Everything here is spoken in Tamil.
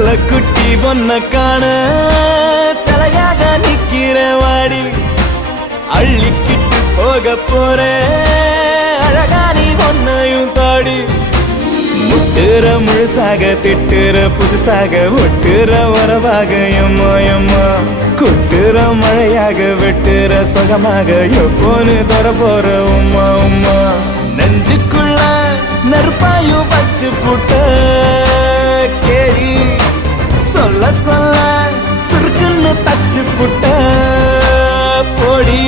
குட்டி பொண்ண காண சிலையாக நிக்கிற வாடி அள்ளிக்கிட்டு போக போற அழகா நீ பொண்ணையும் தாடி முட்டுற முழுசாக திட்டுற புதுசாக ஒட்டுற வரவாக எம்மா எம்மா கொட்டுற மழையாக வெட்டுற சுகமாக எப்போன்னு தர போற உம்மா உம்மா நெஞ்சுக்குள்ள நெருப்பாயும் வச்சு புட்ட கேடி சொல்ல சொல்ல சுருக்குன்னு தச்சு புட்ட போடி